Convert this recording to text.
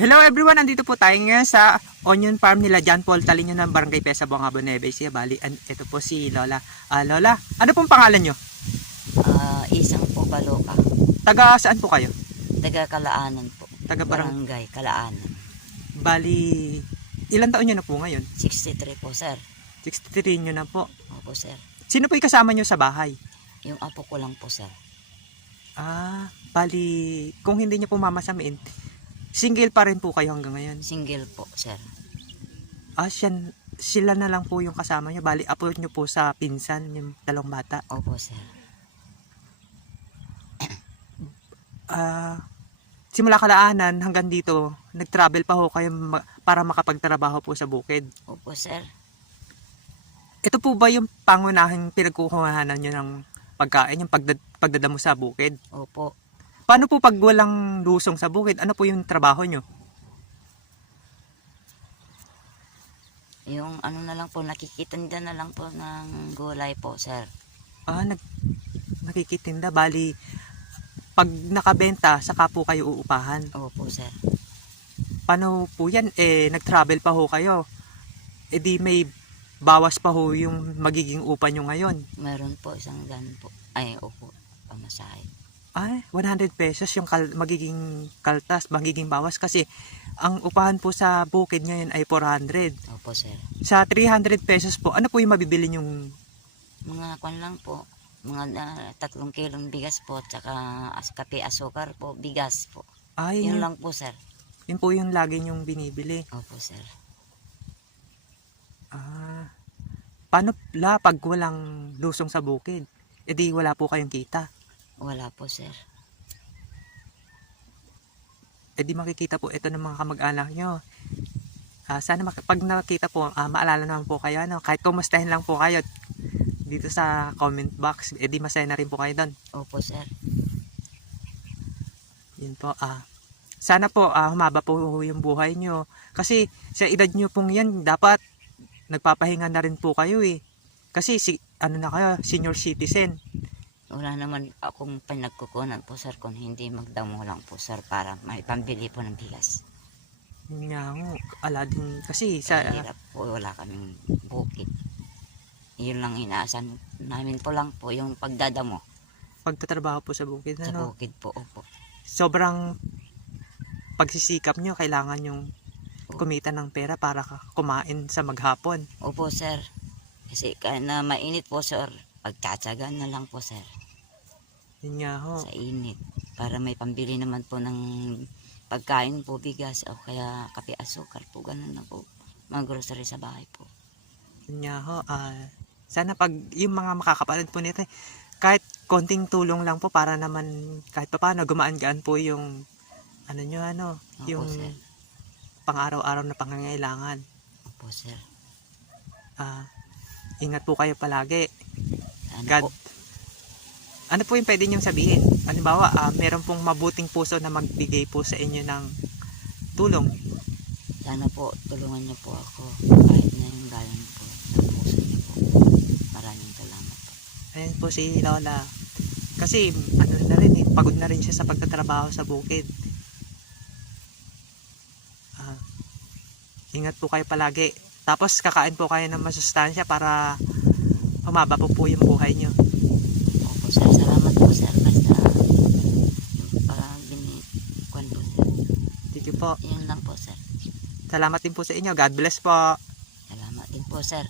Hello everyone, andito po tayo ngayon sa onion farm nila John Paul Talino ng Barangay Pesa, Bongabo, Nueva Ecija, Bali. Ito po si Lola. Lola, ano pong pangalan nyo? Isang po Baloka. Taga saan po kayo? Taga Kalaanan po. Taga Barangay Kalaanan. Bali, ilan taon nyo na po ngayon? 63 po, sir. 63 nyo na po. Opo, sir. Sino po yung kasama nyo sa bahay? Yung apo ko lang po, sir. Bali, kung hindi nyo po mamasamain, single pa rin po kayo hanggang ngayon? Single po, sir. Sila na lang po yung kasama nyo. Bali, apo nyo po sa pinsan, yung dalawang bata. Opo, sir. Simula Kalaanan hanggang dito, nag-travel pa ho kayo para makapagtrabaho po sa bukid. Opo, sir. Ito po ba yung pangunahing pinagkukuhanan nyo ng pagkain, yung pagdadamo sa bukid? Opo. Paano po pag walang lusong sa bukid? Ano po yung trabaho nyo? Yung ano na lang po, nakikitinda na lang po ng gulay po, sir. Nakikitinda. Bali, pag nakabenta, saka po kayo uupahan. Opo, sir. Paano po yan? Nag-travel pa ho kayo. Di may bawas pa ho yung magiging upa nyo ngayon. Meron po isang ganun po. Ay, opo. Pamasahe. 100 pesos yung magiging kaltas, magiging bawas kasi ang upahan po sa bukid ngayon ay 400. Opo, sir. Sa 300 pesos po, ano po yung mabibili yung Mga kwan lang po. Mga 3 kilong bigas po. Tsaka kape, asukar po. Bigas po. Yun lang po, sir. Yun po yung lagi nyong binibili. Opo, sir. Paano pag walang lusong sa bukid? Di wala po kayong kita. Wala po, sir. Di makikita po ito ng mga kamag-anak nyo. Sana pag nakita po, maalala naman po kayo. Kahit kumustahin lang po kayo dito sa comment box. Di masaya na rin po kayo doon. Opo, sir. Yun po. Sana po humaba po yung buhay nyo. Kasi sa edad nyo pong yan, dapat nagpapahinga na rin po kayo eh. Kasi na kayo, senior citizen. Wala naman akong pinagkukunan po, sir, kung hindi magdamo lang po, sir, para may pambili po ng bigas. Yun nga ho, aladin kasi sa Hirap po, wala kaming bukid. Yun lang inaasan namin po lang po, yung pagdadamo. pagtatrabaho po sa bukid. Sa bukid po, opo. Sobrang pagsisikap nyo, kailangan yung kumita ng pera para kumain sa maghapon. Opo, sir. Kasi na mainit po, sir, pagtsatsagan na lang po, sir. Yun nga ho. Sa init. Para may pambili naman po ng pagkain po, bigas, o kaya kape, asukar po, ganun na po. Mga grocery sa bahay po. Yun nga ho. Sana pag yung mga makakapanood po nito, kahit konting tulong lang po para naman kahit paano gumaan-gaan po yung Opo, yung sir. pang-araw-araw na pangangailangan. Opo, sir. Ingat po kayo palagi. Ano God. po? Ano po yung pwede niyong sabihin? Halimbawa, meron pong mabuting puso na magbigay po sa inyo ng tulong. Sana po, tulungan niyo po ako. Kahit na yung galing po. Ng puso niyo po. Maraming salamat po. Ayan po si Lola. Kasi na rin pagod na rin siya sa pagtatrabaho sa bukid. Ingat po kayo palagi. Tapos kakain po kayo ng masustansya para humaba po yung buhay nyo. Opo, sir. Salamat po, sir. Basta para binikuan po, sir. Thank you po. Yun lang po, sir. Salamat din po sa inyo. God bless po. Salamat din po, sir.